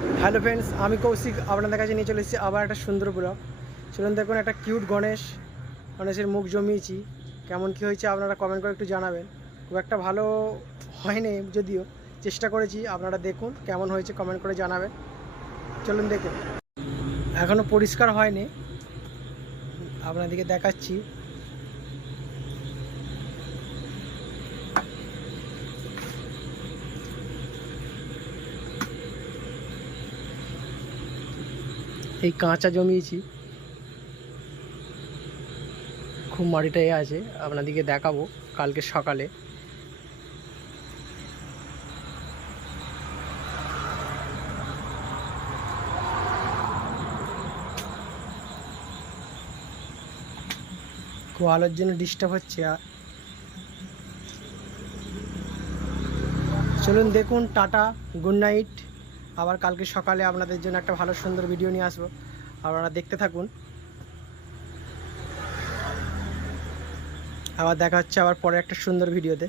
Hello friends, আমি কৌশিক আপনাদের কাছে নিয়ে চলে এসেছি আবার একটা সুন্দর ব্লগ। চলুন দেখুন, একটা কিউট গণেশের মুখ জমিয়েছি। কেমন কি হয়েছে আপনারা কমেন্ট করে একটু জানাবেন। খুব একটা ভালো হয়নি, যদিও চেষ্টা করেছি। আপনারা দেখুন কেমন হয়েছে, কমেন্ট করে জানাবেন। চলুন দেখুন, এখনও পরিষ্কার হয়নি, আপনাদেরকে দেখাচ্ছি। এই কাঁচা জমিয়েছি, খুব মাটিটা আছে, আপনাদেরকে দেখাবো কালকে সকালে। খুব আলোর জন্য ডিস্টার্ব হচ্ছে। চলুন দেখুন, টাটা, গুড নাইট। আবার কালকে সকালে আপনাদের জন্য একটা ভালো সুন্দর ভিডিও নিয়ে আসবো, আপনারা দেখতে থাকুন। আবার দেখা হচ্ছে আবার পরে একটা সুন্দর ভিডিওতে।